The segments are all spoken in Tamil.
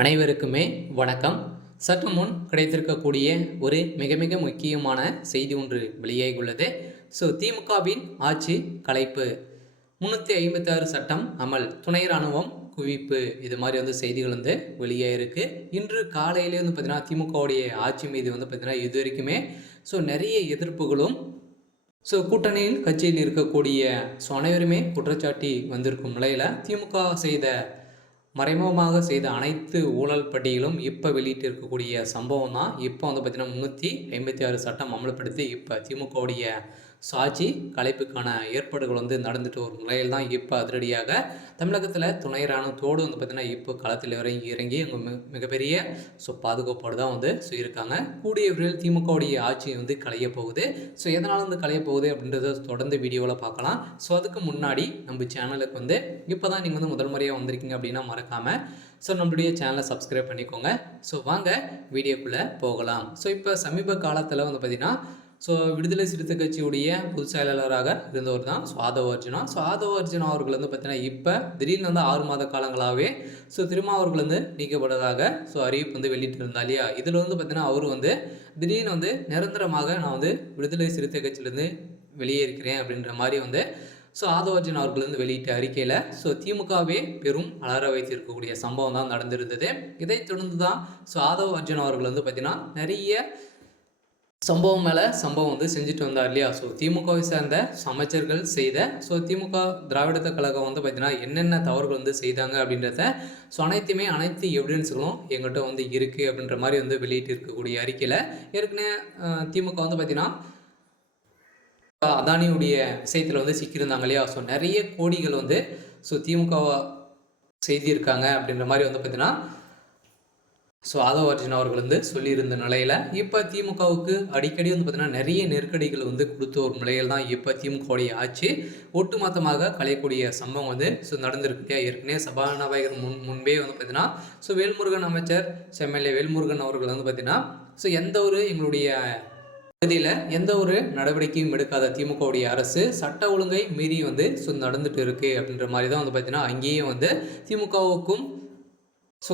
அனைவருக்குமே வணக்கம். சற்று முன் கிடைத்திருக்கக்கூடிய ஒரு மிக மிக முக்கியமான செய்தி ஒன்று வெளியாகியுள்ளது. திமுகவின் ஆட்சி கலைப்பு, 356 சட்டம் அமல், துணை ராணுவம் குவிப்பு, இது மாதிரி செய்திகள் வெளியாயிருக்கு. இன்று காலையிலே பார்த்தீங்கன்னா திமுகவுடைய ஆட்சி மீது பார்த்தீங்கன்னா இது வரைக்குமே நிறைய எதிர்ப்புகளும் கூட்டணியில் கட்சியில் இருக்கக்கூடிய அனைவருமே குற்றச்சாட்டி வந்திருக்கும் நிலையில் திமுக செய்த மறைமுகமாக செய்த அனைத்து ஊழல் பட்டியலும் இப்போ வெளியிட்டு இருக்கக்கூடிய சம்பவம் தான். இப்போ பார்த்திங்கன்னா 356 சட்டம் அமல்படுத்தி இப்போ திமுகவுடைய சாட்சி கலைப்புக்கான ஏற்பாடுகள் நடந்துட்டு ஒரு நிலையில் தான் இப்போ அதிரடியாக தமிழகத்தில் துணை ராணுவத்தோடு பார்த்திங்கன்னா இப்போ களத்தில் இறங்கி அங்கே மிகப்பெரிய பாதுகாப்போடு தான் இருக்காங்க. கூடிய விரைவில் திமுகவுடைய ஆட்சி கலைய போகுது. எதனால் கலைய போகுது அப்படின்றத தொடர்ந்து வீடியோவில் பார்க்கலாம். அதுக்கு முன்னாடி நம்ம சேனலுக்கு இப்போ தான் நீங்கள் முதல் முறையாக வந்திருக்கீங்க அப்படின்னா மறக்காமல் நம்மளுடைய சேனலை சப்ஸ்கிரைப் பண்ணிக்கோங்க. வாங்க வீடியோக்குள்ளே போகலாம். இப்போ சமீப காலத்தில் பார்த்திங்கன்னா விடுதலை சிறுத்தை கட்சியுடைய பொதுச் செயலாளராக இருந்தவர் தான் ஆதவ அர்ஜுனா. ஆதவ அர்ஜுனா அவர்கள் பார்த்தீங்கன்னா இப்போ திடீர்னு 6 மாத காலங்களாகவே திரும்ப அவர்கள் நீக்கப்படுவதாக அறிவிப்பு வெளியிட்டிருந்தா இல்லையா. இதில் பார்த்தீங்கன்னா அவர் திடீர்னு நிரந்தரமாக நான் விடுதலை சிறுத்தை கட்சியிலேருந்து வெளியேறிக்கிறேன் அப்படின்ற மாதிரி ஆதவ அர்ஜுன் அவர்கள் வெளியிட்ட அறிக்கையில் திமுகவே பெரும் அலற வைத்திருக்கக்கூடிய சம்பவம் தான் நடந்திருந்தது. இதைத் தொடர்ந்து தான் ஆதவ அர்ஜுன் அவர்கள் பார்த்தீங்கன்னா நிறைய சம்பவம் மேலே சம்பவம் செஞ்சுட்டு வந்தார் இல்லையா. திமுகவை சேர்ந்த அமைச்சர்கள் செய்த திமுக திராவிடத்த கழகம் பார்த்தீங்கன்னா என்னென்ன தவறுகள் செய்தாங்க அப்படின்றத அனைத்து எவிடன்ஸுகளும் எங்கிட்ட இருக்குது அப்படின்ற மாதிரி வெளியிட்டு இருக்கக்கூடிய அறிக்கையில் ஏற்கனவே திமுக பார்த்தீங்கன்னா அதானியுடைய விஷயத்தில் சிக்கியிருந்தாங்க இல்லையா. நிறைய கோடிகள் திமுக செய்திருக்காங்க அப்படின்ற மாதிரி பார்த்தீங்கன்னா ஆதவ அர்ஜுன் அவர்கள் சொல்லியிருந்த நிலையில் இப்போ திமுகவுக்கு அடிக்கடி பார்த்தீங்கன்னா நிறைய நெருக்கடிகள் கொடுத்த ஒரு நிலையில் தான் இப்போ திமுகவுடைய ஆட்சி ஒட்டுமொத்தமாக கலையக்கூடிய சம்பவம் நடந்திருக்கு. ஏற்கனவே சபாநாயகர் முன்பே பார்த்தீங்கன்னா வேல்முருகன் அமைச்சர் எம்எல்ஏ வேல்முருகன் அவர்கள் பார்த்தீங்கன்னா எந்த ஒரு எங்களுடைய பகுதியில் எந்த ஒரு நடவடிக்கையும் எடுக்காத திமுகவுடைய அரசு சட்ட ஒழுங்கை மீறி நடந்துட்டு இருக்கு அப்படின்ற மாதிரி தான் பார்த்தீங்கன்னா அங்கேயும் திமுகவுக்கும்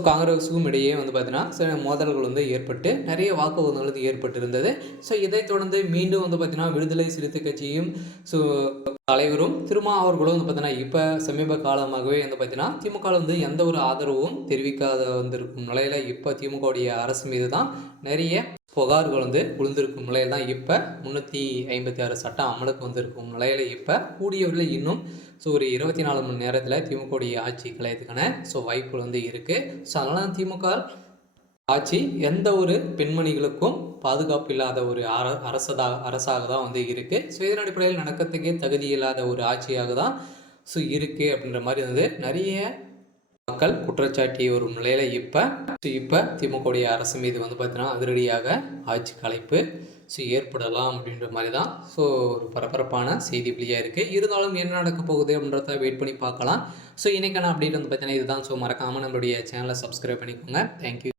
காங்கிரஸுக்கும் இடையே பார்த்தீங்கன்னா சில மோதல்கள் ஏற்பட்டு நிறைய வாக்குவாதங்கள் ஏற்பட்டு இருந்தது. இதைத் தொடர்ந்து மீண்டும் பார்த்தீங்கன்னா விடுதலை சிறுத்தை கட்சியும் தலைவரும் திருமா அவர்களும் பார்த்தீங்கன்னா இப்போ சமீப காலமாகவே பார்த்தீங்கன்னா திமுக எந்த ஒரு ஆதரவும் தெரிவிக்காத வந்திருக்கும் நிலையில் இப்போ திமுகவுடைய அரசு மீது தான் நிறைய புகார்கள் விழுந்திருக்கும் நிலையில் தான் இப்போ 356 சட்டம் அமலுக்கு வந்திருக்கும் நிலையில் இப்போ கூடியவர்கள் இன்னும் ஒரு 24 மணி நேரத்தில் திமுகவுடைய ஆட்சி கலையத்துக்கான வாய்ப்புகள் இருக்குது. அதனால் திமுக ஆட்சி எந்த ஒரு பெண்மணிகளுக்கும் பாதுகாப்பு இல்லாத ஒரு அரசாக தான் இருக்குது. இதன் அடிப்படையில் நடக்கிறதுக்கே தகுதி இல்லாத ஒரு ஆட்சியாக தான் இருக்குது அப்படின்ற மாதிரி நிறைய மக்கள் குற்றச்சாட்டிய ஒரு நிலையில் இப்போ திமுகவுடைய அரசு மீது பார்த்தீங்கன்னா அதிரடியாக ஆட்சி கலைப்பு ஏற்படலாம் அப்படின்ற மாதிரி தான் ஒரு பரபரப்பான செய்தி வெளியாக இருக்குது. இருந்தாலும் என்ன நடக்க போகுது அப்படின்றத வெயிட் பண்ணி பார்க்கலாம். இன்றைக்கான அப்டேட் பார்த்தீங்கன்னா இதுதான். மறக்காமல் நம்மளுடைய சேனலை சப்ஸ்கிரைப் பண்ணிக்கோங்க. தேங்க்யூ.